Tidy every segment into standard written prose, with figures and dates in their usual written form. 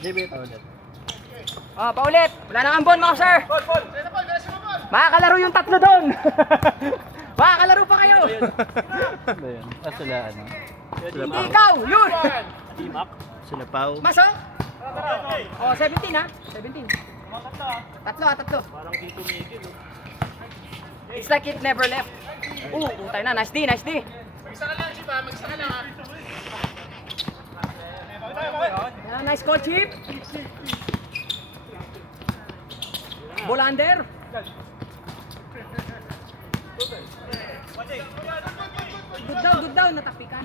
JB ito ulit. Oh, paulit. Wala nang ambon, mga sir. Makakalaro yung tatlo doon. Makakalaro pa kayo. Ano yun? Ah, sila ano? Sila Hindi ikaw, yun. Timak? Sila Pau. Maso? Oh, 17 ha? 17. Tatlo. Parang dito Miguel. It's like it never left. Tayo na. Nice D. Yeah, nice call, Chip. Bolander. Good down, natapikan.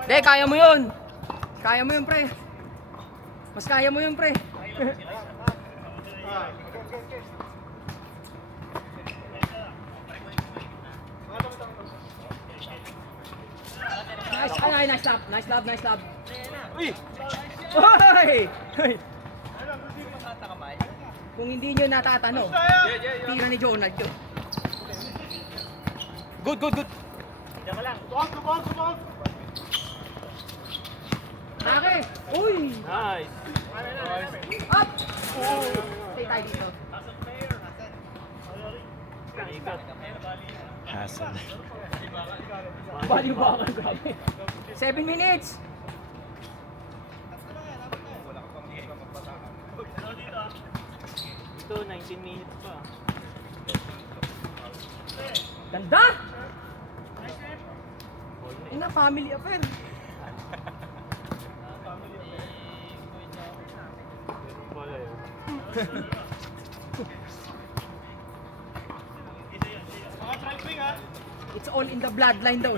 Hindi, kaya mo yun. Kaya mo yun, pre. Mas kaya mo yun, pre. Nice love. Uy! Hoy! Kung hindi nyo natatanong, tira ni Jonald yun. Good. Diyan ka lang. Take! Uy! Nice! Up! Stay tayo dito. Hassle. Baliw ba ako? Grabe. 7 minutes! Ito, 19 minutes pa. Ganda! Ina, family affair. Wala yun. It's all in the bloodline daw.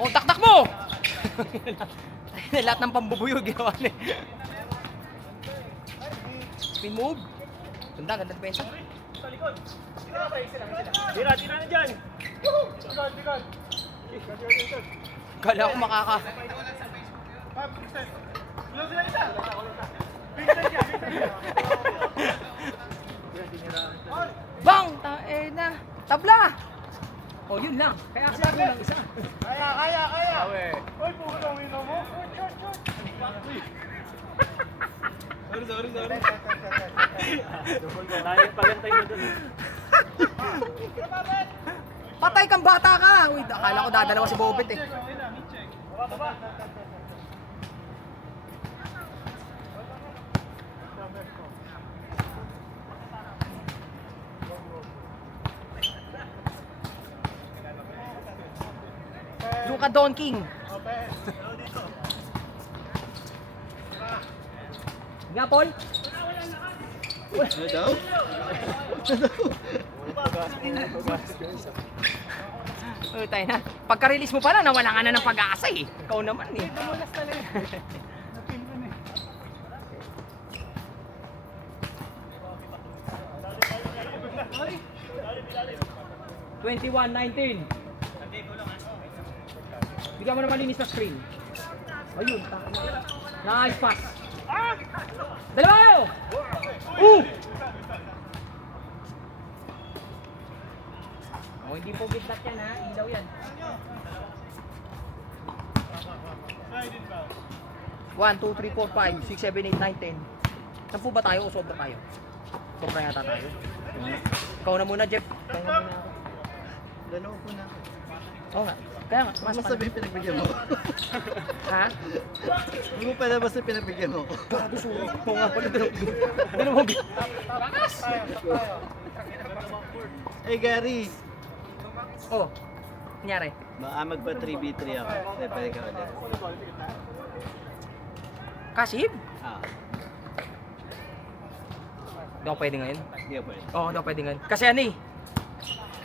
Oh, taktak mo! Lahat ng pambubuyo ginawa niya. Spin move. Ganda depensa. Tira na dyan! Kala ko makaka. Bang! Taena! Tabla! Oh, yun lang. Kaya kasi ako lang isa. Kaya! Uy, puto ang ino mo! Sorry. Dahil pagantay mo dun. Patay kang bata ka! Uy, akala ko dadalawa si Bobet eh. Luka Don King. Nga, Paul? Ano daw? Oh, tayo na. Pagka-release mo pala, nawala ka na ng pag-asa eh. Ikaw naman eh. Tumulas talaga. Napin ko na eh. Ay! 21-19. Bigyan mo na malinis na screen. Ayun. Nice pass. Dalawa! Oh, hindi po biglat yan ha. Ilaw yan. 1, 2, 3, 4, 5, 6, 7, 8, 9, 10. Saan po ba tayo o sobra tayo? Sobra yata tayo. Ikaw na muna, Jeff. Ikaw na muna ako. Dalawa po na. Oo nga. Kaya nga, Huwag masok mo ka na. sabihin pinagbigyan mo. Ha? Huwag mo pala basta pinagbigyan mo. Grabe, sorry. Oo nga pala, dalawang Bakas! Hey Gary! Oh, nangyari. Baka magpa 3v3 ako. Pwede ka ulit. Kasib? Ah, Hindi ako pwede ngayon. hindi ka pwede. Oo, hindi ako pwede ngayon. Kasi ano eh,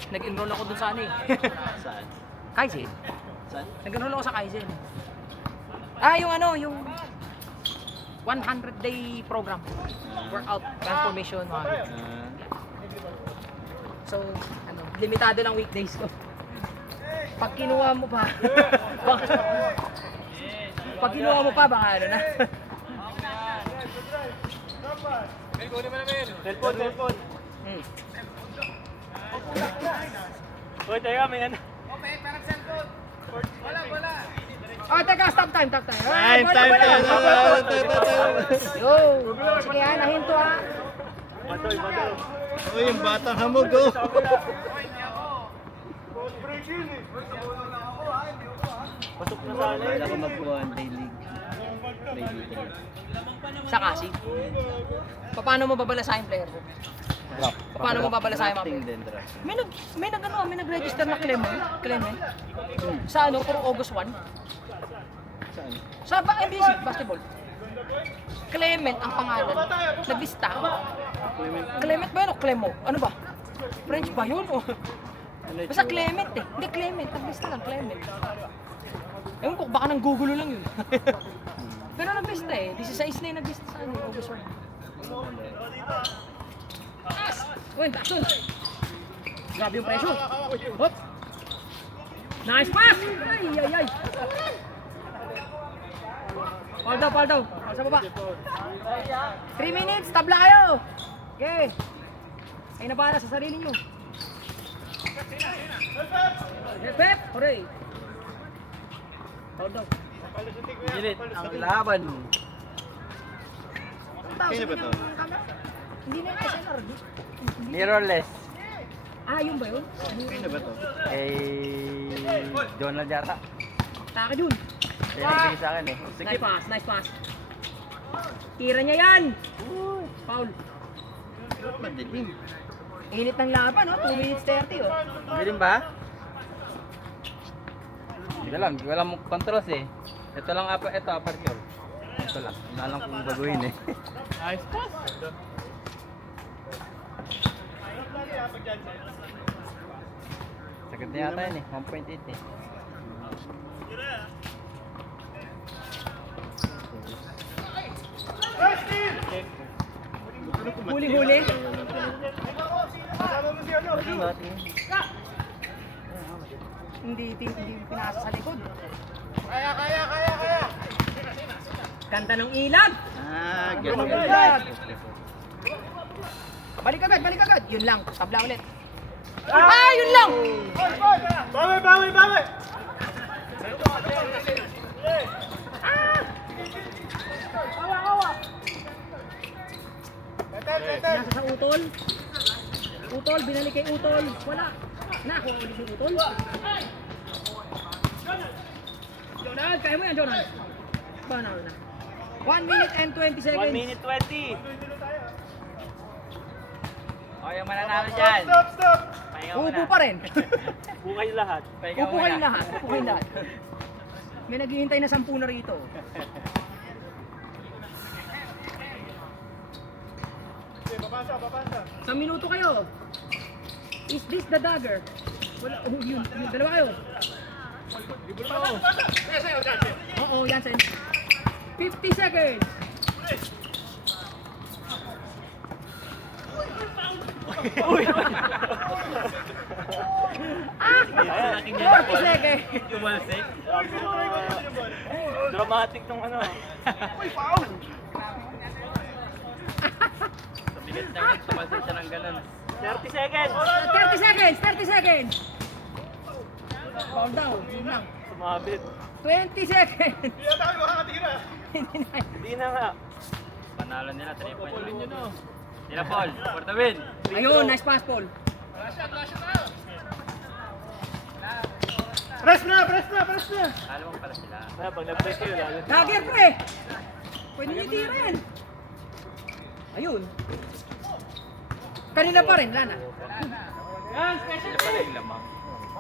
nag-enroll ako dun sa ano eh. Saan? Kaizen. Saan? Nag-enroll ako sa Kaizen. Yung ano, yung 100-day program. Workout, transformation, mga So, ano, limitado lang weekdays ko. Pag kinuha mo pa, pag kinuha mo pa, baka ano na. Cellphone. Hmm. Uy, teka, may ano. Ah, teka, stop time. Time. Yo, sige ha, nahinto ha. Badoy. Oh, yung batang hamog, oh. Pasok na sana. Kaya ako magkuha ng day league. Sa kasi. Paano mo babalasahin player ko? Paano mo babalasahin mga Drafting player? din, drafting. May nag-register na Clement. Sa ano, for August 1. Saan? Sa MBC, basketball. Clement ang pangalan. Naglista. Clement ba yun o Clemo? Ano ba? French ba yun o? Ano Basta Clement eh. Hindi Clement, naglista lang Clement. Ewan ko, baka nang gugulo lang yun. Pero naglista eh. 16 na yung naglista sa ano, August 1. Uy, takson! Grabe yung presyo. Hop! Nice pass! Ay! Fall daw. Fall sa baba. 3 minutes, tabla kayo! Okay. Ay nabala sa sarili nyo. Pep! Hooray! Fall daw. Gilit ang laban. Sino ba to? Hindi na yung SLR. Mirrorless. Ah, yun ba yun? Sino ba to? Donald yata. Taka dun. Pinibigay sa akin eh. Nice pass. Tira niya yan! Foul. Madilim. Init ng laban, no? 2 minutes 30, oh. Bilim ba? Hindi lang, walang controls eh. Ito lang, ito aperture. Ito lang, wala lang kung baguhin eh. Nice pass. Sagad na yata yun eh, 1.8 eh. Huli-huli. Hindi pinasa sa likod. Kaya. Ganda ng ilag. Ah, Ganda ng ganun. ilag. Balik agad. Yun lang, tabla ulit. Ah, yun lang! Bawi. Nasa sa utol. Utol, binalik kay utol. Wala. Nakuha ulit si utol. Jonald, kaya mo yan, Jonald. Paano na? 1 minute and 20 seconds. 1 minute 20. O, yung mananalo dyan. Stop. Pahinga Upo muna. pa rin. Bukay lahat. Pahinga Upo muna. kayong lahat. May naghihintay na 10 na rito. Papasa. Sa minuto kayo. Is this the dagger? Wala, yun. Dalawa kayo. Oo, yan sen. 50 seconds. Ah! 40 seconds. Tumalsik. Dramatic nung ano. Bigat na yun, tumalsik siya ng ganun. 30 seconds. 30 seconds. Fall down. Yun lang. Sumabit. 20 seconds. Hindi na nga. Panalo nila, 3 points. Nila Paul, for the win. Ayun, nice pass, Paul. Press na. Alam mo pala sila. Pag nag-press kayo, lalo. Dagger, pre! Pwede niyo tirin. Ayun. Kanina pa rin, Lana. Sila pala yung lamang.